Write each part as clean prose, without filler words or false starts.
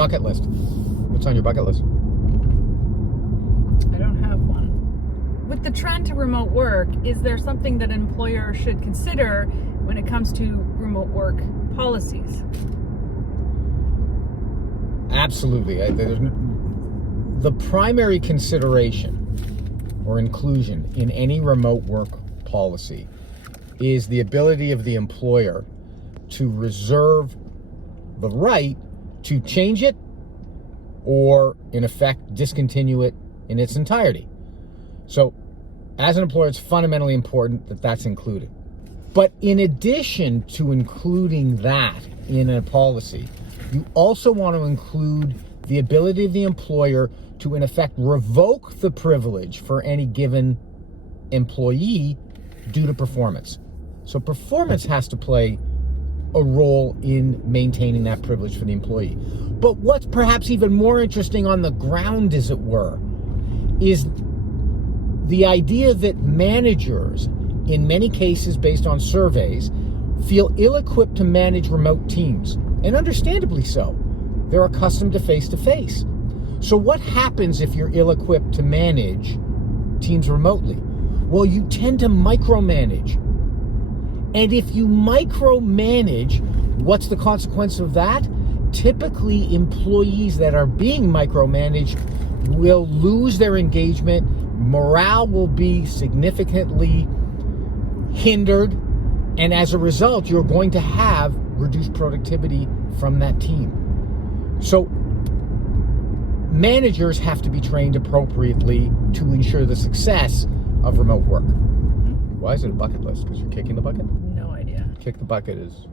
Bucket list. What's on your bucket list? I don't have one. With the trend to remote work, is there something that an employer should consider when it comes to remote work policies? Absolutely. The primary consideration or inclusion in any remote work policy is the ability of the employer to reserve the right to change it or, in effect, discontinue it in its entirety. So, as an employer, it's fundamentally important that that's included. But in addition to including that in a policy, you also want to include the ability of the employer to, in effect, revoke the privilege for any given employee due to performance. So performance has to play a role in maintaining that privilege for the employee. But what's perhaps even more interesting on the ground, as it were, is the idea that managers, in many cases based on surveys, feel ill-equipped to manage remote teams. And understandably so. They're accustomed to face-to-face. So what happens if you're ill-equipped to manage teams remotely? Well, you tend to micromanage. And if you micromanage, what's the consequence of that? Typically, employees that are being micromanaged will lose their engagement. Morale will be significantly hindered. And as a result, you're going to have reduced productivity from that team. So managers have to be trained appropriately to ensure the success of remote work. Why is it a bucket list? Because you're kicking the bucket? No idea. Kick the bucket is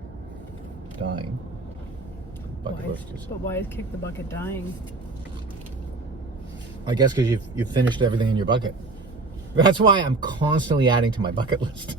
dying. Bucket list is... But why is kick the bucket dying? I guess because you've finished everything in your bucket. That's why I'm constantly adding to my bucket list.